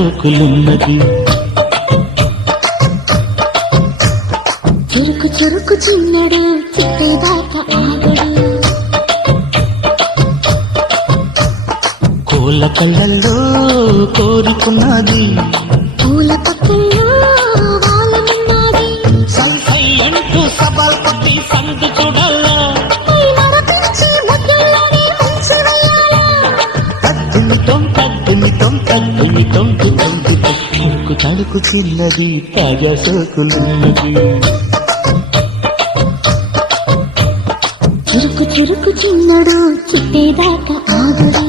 సోకులున్నది చురుకు చురుకు చిన్నడు చిట్టేదాకా ఆగడు కోళ్ళ కళ్ళల్లో కోరుకున్నది పూల పక్కల్లో వాళ్ళనున్నది సల్సై అంటూ సవాల్ పట్టి సందు చూడాలా ఈ నరపించి ముద్దుల్లోనే ఉంచి వెళ్ళాలా తద్దుమితం తద్దుమితం తద్దుమితం తుదంతితం చురుకు తడుకు చిన్నది తాజా సోకులున్నది చురుకు చురుకు చిన్నడు చిట్టేదాకా ఆగడు